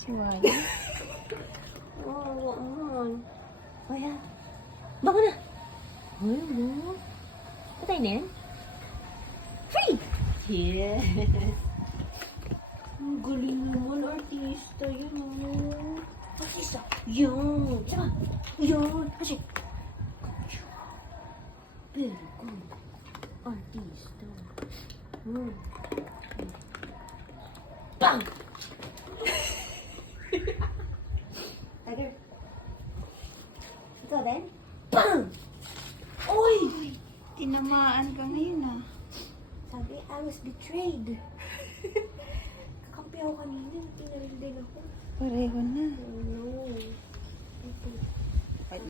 si Wally. Oo, aman. Kaya, baka na. Ay, no. Patay na yan? Free! Yes. Ang galing naman, artista. Yun, oh. Artista. Yun. Sama. Yun. Kasi. Very good. Artista. Bang! Tiger. Ikaw din? Bang! Uy! Tinamaan ka ngayon ah. Sabi, I was betrayed. Kakampi ako kanina. Tinaril din ako. Pareho na. Oh no.